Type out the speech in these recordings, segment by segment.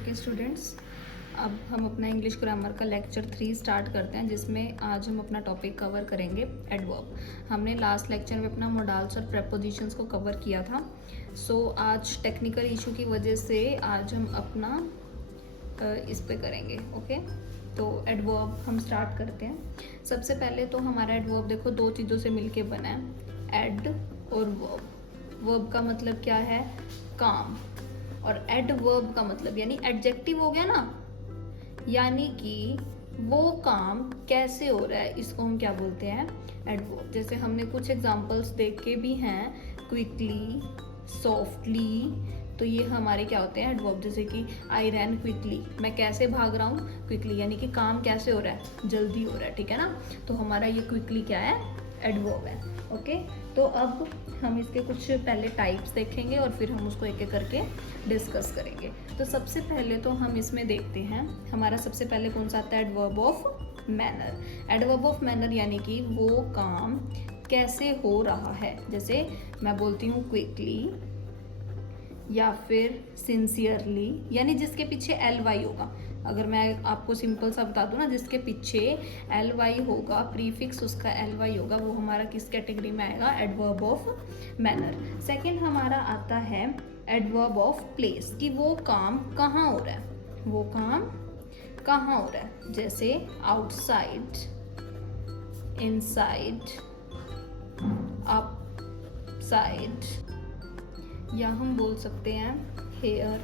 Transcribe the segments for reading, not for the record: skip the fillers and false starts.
Okay students, अब हम अपना इंग्लिश ग्रामर का लेक्चर 3 स्टार्ट करते हैं, जिसमें आज हम अपना टॉपिक कवर करेंगे एडवर्ब। हमने लास्ट लेक्चर में अपना मोडाल्स और प्रेपोजिशंस को कवर किया था। आज टेक्निकल इशू की वजह से आज हम अपना इस पे करेंगे। ओके, तो एडवर्ब हम स्टार्ट करते हैं। सबसे पहले तो हमारा एडवर्ब देखो दो चीज़ों से मिलके बना है, एड और वर्ब। वर्ब का मतलब क्या है? काम। और एडवर्ब का मतलब यानी एडजेक्टिव हो गया ना, यानी कि वो काम कैसे हो रहा है, इसको हम क्या बोलते हैं? एडवर्ब। जैसे हमने कुछ एग्जांपल्स देख के भी हैं, क्विकली, सॉफ्टली, तो ये हमारे क्या होते हैं? एडवर्ब। जैसे कि आई रैन क्विकली, मैं कैसे भाग रहा हूँ? क्विकली, यानी कि काम कैसे हो रहा है? जल्दी हो रहा है, ठीक है ना। तो हमारा ये क्विकली क्या है? एडवर्ब है। ओके, तो अब हम इसके कुछ पहले टाइप्स देखेंगे और फिर हम उसको एक एक करके डिस्कस करेंगे। तो सबसे पहले तो हम इसमें देखते हैं, हमारा सबसे पहले कौन सा आता है? Adverb of manner. Adverb of manner यानी कि वो काम कैसे हो रहा है। जैसे मैं बोलती हूँ क्विकली या फिर सिंसियरली, यानी जिसके पीछे एल वाई होगा। अगर मैं आपको सिंपल सा बता दूं ना, जिसके पीछे एल वाई होगा, प्रीफिक्स उसका एल वाई होगा, वो हमारा किस कैटेगरी में आएगा? Adverb of manner. सेकंड हमारा आता है एडवर्ब ऑफ प्लेस, कि वो काम कहाँ हो रहा है, वो काम कहाँ हो रहा है। जैसे आउटसाइड, इनसाइड, अपसाइड, या हम बोल सकते हैं हेयर,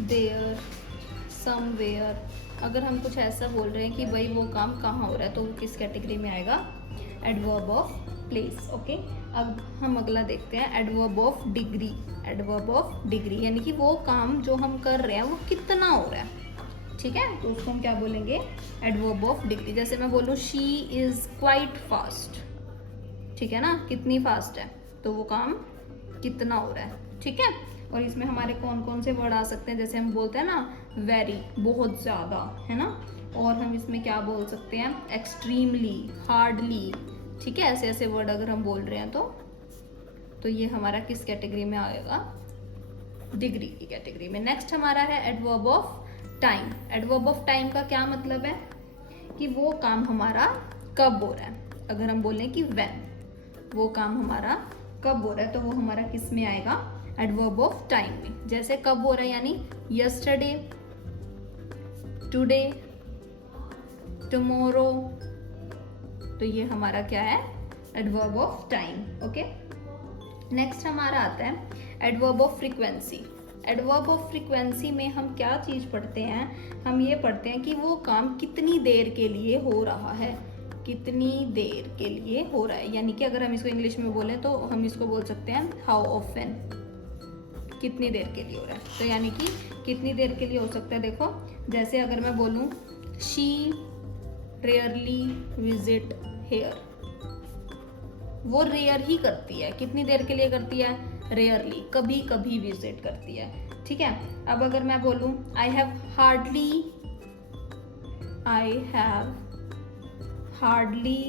देयर, समवेयर। अगर हम कुछ ऐसा बोल रहे हैं कि भाई वो काम कहाँ हो रहा है, तो वो किस कैटेगरी में आएगा? Adverb of place. ओके, अब हम अगला देखते हैं adverb of degree. Adverb of degree यानी कि वो काम जो हम कर रहे हैं वो कितना हो रहा है, ठीक है। तो उसको हम क्या बोलेंगे? Adverb of degree. जैसे मैं बोलूँ शी इज क्वाइट फास्ट, ठीक है ना, कितनी फास्ट है, तो वो काम कितना हो रहा है, ठीक है। और इसमें हमारे कौन कौन से वर्ड आ सकते हैं? जैसे हम बोलते हैं ना वेरी, बहुत ज़्यादा, है ना। और हम इसमें क्या बोल सकते हैं? एक्सट्रीमली, हार्डली, ठीक है। ऐसे ऐसे वर्ड अगर हम बोल रहे हैं तो ये हमारा किस कैटेगरी में आएगा? डिग्री की कैटेगरी में। नेक्स्ट हमारा है adverb of time. Adverb of time का क्या मतलब है? कि वो काम हमारा कब हो रहा है। अगर हम बोलें कि व्हेन, वो काम हमारा कब हो रहा है, तो वो हमारा किस में आएगा? एडवर्ब ऑफ टाइम में। जैसे कब हो रहा है, यानी यस्टरडे, टुडे, टुमारो, तो ये हमारा क्या है? Adverb of time. Okay, next हमारा आता है adverb of frequency. Adverb of frequency में हम क्या चीज़ पढ़ते हैं? हम ये पढ़ते हैं कि वो काम कितनी देर के लिए हो रहा है, कितनी देर के लिए हो रहा है। यानी कि अगर हम इसको इंग्लिश में बोलें तो हम इसको बोल सकते हैं हाउ ऑफन, कितनी देर के लिए हो रहा है। तो यानी कि कितनी देर के लिए हो सकता है। देखो, जैसे अगर मैं बोलूँ शी रेयरली विजिट हेयर, वो रेयर ही करती है, कितनी देर के लिए करती है? रेयरली, कभी कभी विजिट करती है, ठीक है। अब अगर मैं बोलूँ I have hardly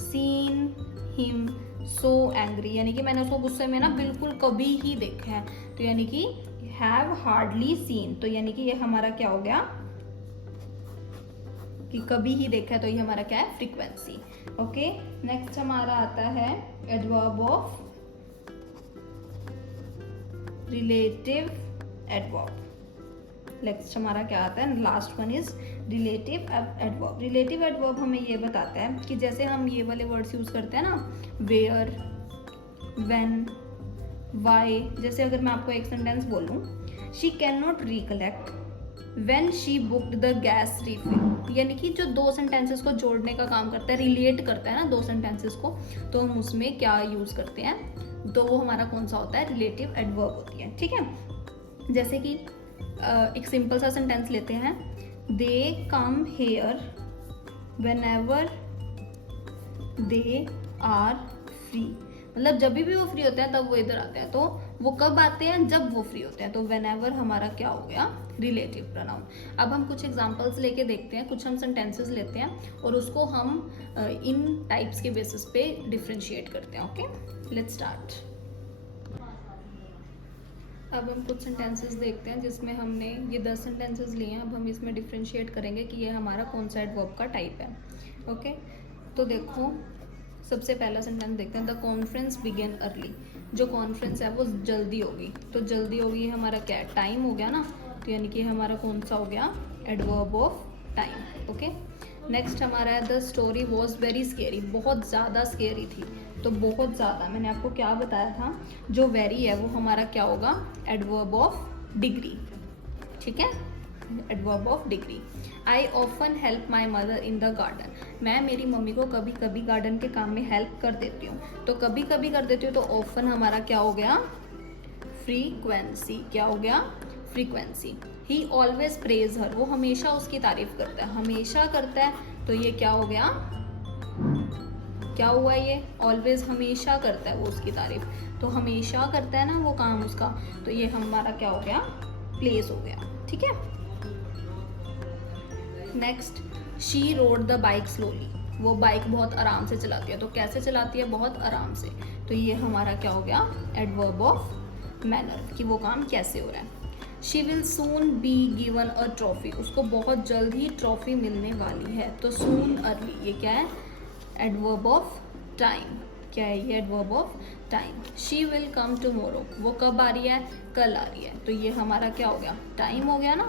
seen him so angry, यानी कि मैंने उसको गुस्से में ना बिल्कुल कभी ही देखा है। तो यानी कि हैव हार्डली सीन, तो यानी कि ये हमारा क्या हो गया? कि कभी ही देखा है, तो ये हमारा क्या है? फ्रीक्वेंसी। ओके, नेक्स्ट हमारा आता है adverb of relative adverb. Next हमारा क्या आता है? Last one is relative adverb. Relative adverb हमें ये बताता है कि जैसे हम ये वाले वर्ड्स यूज करते हैं ना, वेयर, व्हेन, वाई। जैसे अगर मैं आपको एक सेंटेंस बोलूँ, she can not recollect when she booked the gas refill, यानी कि जो दो सेंटेंसेस को जोड़ने का काम करता है, रिलेट करता है ना दो सेंटेंसेस को, तो हम उसमें क्या यूज करते हैं? तो वो हमारा कौन सा होता है? रिलेटिव एडवर्ब होती है, ठीक है। जैसे कि एक सिंपल सा सेंटेंस लेते हैं, they come here whenever they are free, मतलब जब भी वो फ्री होते हैं तब वो इधर आते हैं। तो वो कब आते हैं? जब वो फ्री होते हैं। तो व्हेनेवर हमारा क्या हो गया? Relative pronoun. अब हम कुछ एग्जांपल्स लेके देखते हैं, कुछ हम सेंटेंसेस लेते हैं और उसको हम इन टाइप्स के बेसिस पे डिफरेंशिएट करते हैं। Okay, let's start. अब हम कुछ सेंटेंसेस देखते हैं जिसमें हमने ये 10 सेंटेंसेस लिए हैं। अब हम इसमें डिफ्रेंशिएट करेंगे कि ये हमारा कौन सा एडवर्ब का टाइप है। ओके, तो देखो सबसे पहला सेंटेंस देखते हैं। The conference begin early. जो कॉन्फ्रेंस है वो जल्दी होगी, तो जल्दी होगी ये हमारा क्या है, टाइम हो गया ना, तो यानी कि हमारा कौन सा हो गया, adverb of time. Okay, next हमारा है the story was very scary. बहुत ज़्यादा स्केरी थी, तो बहुत ज़्यादा मैंने आपको क्या बताया था, जो वेरी है वो हमारा क्या होगा, एडवर्ब ऑफ डिग्री। ठीक है, adverb of degree. I often help my mother in the garden. मैं मेरी मम्मी को कभी कभी गार्डन के काम में हेल्प कर देती हूँ। तो कभी कभी कर देती हूँ, तो ऑफन हमारा क्या हो गया, फ्रीक्वेंसी। क्या हो गया, फ्रीक्वेंसी। ही ऑलवेज प्रेज हर। वो हमेशा उसकी तारीफ करता है, हमेशा करता है, तो ये क्या हो गया, क्या हुआ, ये ऑलवेज हमेशा करता है वो उसकी तारीफ, तो हमेशा करता है ना वो काम उसका, तो ये हमारा क्या हो गया, प्लेस हो गया। ठीक है, next she road the bike slowly. वो बाइक बहुत आराम से चलाती है, तो कैसे चलाती है, बहुत आराम से, तो ये हमारा क्या हो गया, एडवर्ब ऑफ मैनर, कि वो काम कैसे हो रहा है। She will soon be given a trophy. उसको बहुत जल्द ही ट्रॉफी मिलने वाली है, तो सून अर्ली ये क्या है, एडवर्ब ऑफ टाइम। क्या है ये, adverb of time. She will come tomorrow. वो कब आ रही है, कल आ रही है, तो ये हमारा क्या हो गया, टाइम हो गया ना,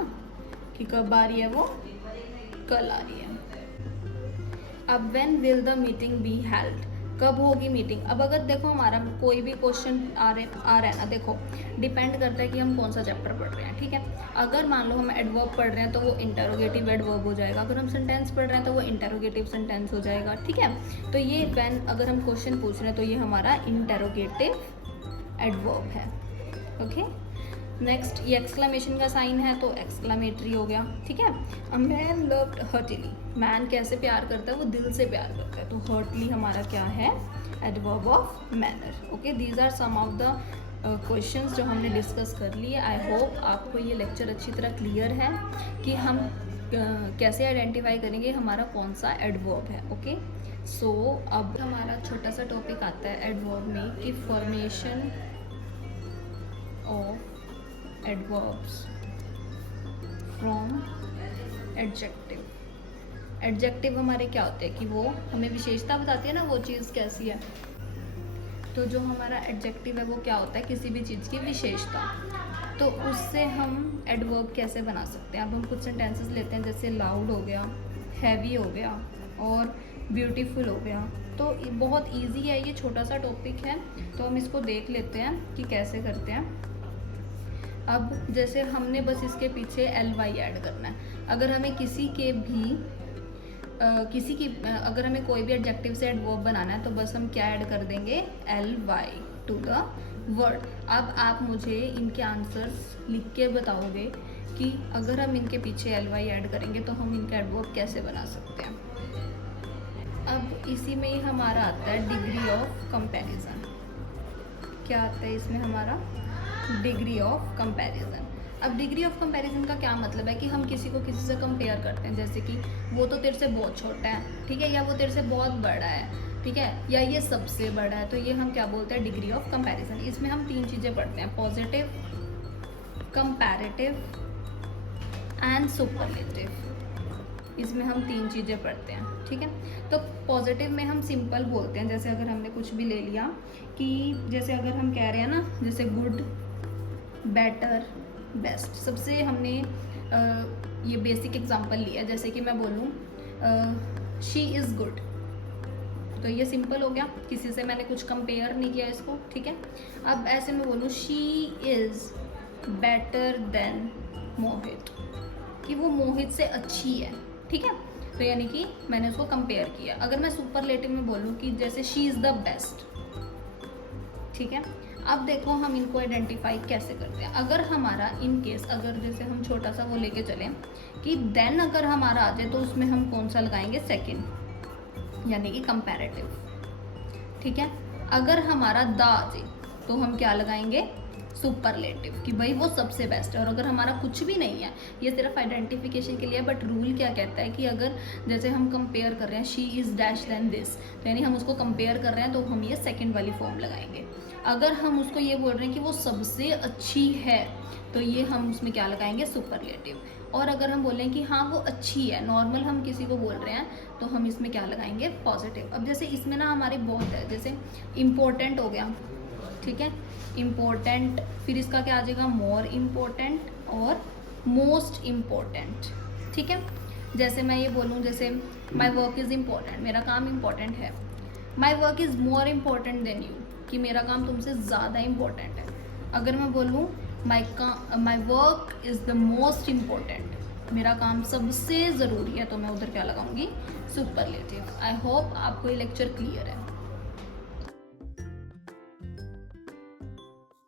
कि कब आ रही है वो, कल आ रही है। अब when will the meeting be held. कब होगी मीटिंग। अब अगर देखो हमारा कोई भी क्वेश्चन आ रहा है ना, देखो डिपेंड करता है कि हम कौन सा चैप्टर पढ़ रहे हैं। ठीक है, अगर मान लो हम एडवर्ब पढ़ रहे हैं तो वो इंटेरोगेटिव एडवर्ब हो जाएगा, अगर हम सेंटेंस पढ़ रहे हैं तो वो इंटेरोगेटिव सेंटेंस हो जाएगा। ठीक है, तो ये व्हेन अगर हम क्वेश्चन पूछ रहे हैं तो ये हमारा इंटेरोगेटिव एडवर्ब है। ओके, नेक्स्ट ये एक्सक्लेमेशन का साइन है, तो एक्सक्लेमेटरी हो गया। ठीक है, a man loved heartily. Man कैसे प्यार करता है, वो दिल से प्यार करता है, तो हर्टली हमारा क्या है, adverb of manner. Okay, these are some of the questions जो हमने डिस्कस कर लिए। आई होप आपको ये लेक्चर अच्छी तरह क्लियर है कि हम कैसे आइडेंटिफाई करेंगे हमारा कौन सा एडवर्ब है। ओके, सो अब हमारा छोटा सा टॉपिक आता है एडवर्ब में कि formation of adverbs from adjective। Adjective हमारे क्या होते हैं कि वो हमें विशेषता बताती है ना, वो चीज़ कैसी है। तो जो हमारा एडजेक्टिव है वो क्या होता है, किसी भी चीज़ की विशेषता, तो उससे हम एडवर्ब कैसे बना सकते हैं। अब हम कुछ सेंटेंसेस लेते हैं, जैसे लाउड हो गया, हैवी हो गया और ब्यूटीफुल हो गया। तो बहुत इजी है, ये छोटा सा टॉपिक है, तो हम इसको देख लेते हैं कि कैसे करते हैं। अब जैसे हमने बस इसके पीछे ly ऐड करना है। अगर हमें अगर हमें कोई भी एडजेक्टिव से एडवर्ब बनाना है तो बस हम क्या ऐड कर देंगे, ly टू द वर्ड। अब आप मुझे इनके आंसर्स लिख के बताओगे कि अगर हम इनके पीछे ly ऐड करेंगे तो हम इनका एडवर्ब कैसे बना सकते हैं। अब इसी में ही हमारा आता है डिग्री ऑफ कंपैरिजन। क्या आता है इसमें हमारा, डिग्री ऑफ कंपैरिजन। अब डिग्री ऑफ कंपैरिजन का क्या मतलब है कि हम किसी को किसी से कंपेयर करते हैं, जैसे कि वो तो तेरे से बहुत छोटा है, ठीक है, या वो तेरे से बहुत बड़ा है, ठीक है, या ये सबसे बड़ा है, तो ये हम क्या बोलते हैं, डिग्री ऑफ कंपैरिजन। इसमें हम तीन चीज़ें पढ़ते हैं, पॉजिटिव, कंपैरेटिव एंड सुपरलेटिव। इसमें हम तीन चीज़ें पढ़ते हैं। ठीक है, तो पॉजिटिव में हम सिंपल बोलते हैं, जैसे अगर हमने कुछ भी ले लिया कि जैसे अगर हम कह रहे हैं ना, जैसे गुड, बेटर, बेस्ट, सबसे हमने ये बेसिक एग्जांपल लिया। जैसे कि मैं बोलूँ शी इज़ गुड, तो ये सिंपल हो गया, किसी से मैंने कुछ कंपेयर नहीं किया इसको। ठीक है, अब ऐसे मैं बोलूँ शी इज़ बेटर देन मोहित, कि वो मोहित से अच्छी है। ठीक है, तो यानी कि मैंने उसको कंपेयर किया। अगर मैं सुपरलेटिव में बोलूँ कि जैसे शी इज़ द बेस्ट, ठीक है, अब देखो हम इनको आइडेंटिफाई कैसे करते हैं। अगर हमारा इन केस, अगर जैसे हम छोटा सा वो लेके चलें कि देन अगर हमारा आ जाए तो उसमें हम कौन सा लगाएंगे, सेकंड, यानी कि कंपैरेटिव। ठीक है, अगर हमारा द आ जाए तो हम क्या लगाएंगे, सुपरलेटिव, कि भाई वो सबसे बेस्ट है। और अगर हमारा कुछ भी नहीं है, ये सिर्फ आइडेंटिफिकेशन के लिए, बट रूल क्या कहता है कि अगर जैसे हम कंपेयर कर रहे हैं she is dash than this, तो यानी हम उसको कंपेयर कर रहे हैं, तो हम ये सेकेंड वाली फॉर्म लगाएंगे। अगर हम उसको ये बोल रहे हैं कि वो सबसे अच्छी है, तो ये हम उसमें क्या लगाएंगे, सुपरलेटिव। और अगर हम बोलें कि हाँ वो अच्छी है, नॉर्मल हम किसी को बोल रहे हैं, तो हम इसमें क्या लगाएंगे, पॉजिटिव। अब जैसे इसमें ना हमारे बहुत है, जैसे इम्पोर्टेंट हो गया, ठीक है, इम्पोर्टेंट, फिर इसका क्या आ जाएगा, मोर इम्पोर्टेंट और मोस्ट इम्पोर्टेंट, ठीक है। जैसे मैं ये बोलूँ, जैसे माई वर्क इज़ इम्पोर्टेंट, मेरा काम इम्पोर्टेंट है। My work is more important then you, कि मेरा काम तुमसे ज़्यादा इम्पोर्टेंट है। अगर मैं बोलूँ my work is the most important, मेरा काम सबसे ज़रूरी है, तो मैं उधर क्या लगाऊंगी, सुपरलेटिव। आई होप आपको ये लेक्चर क्लियर है।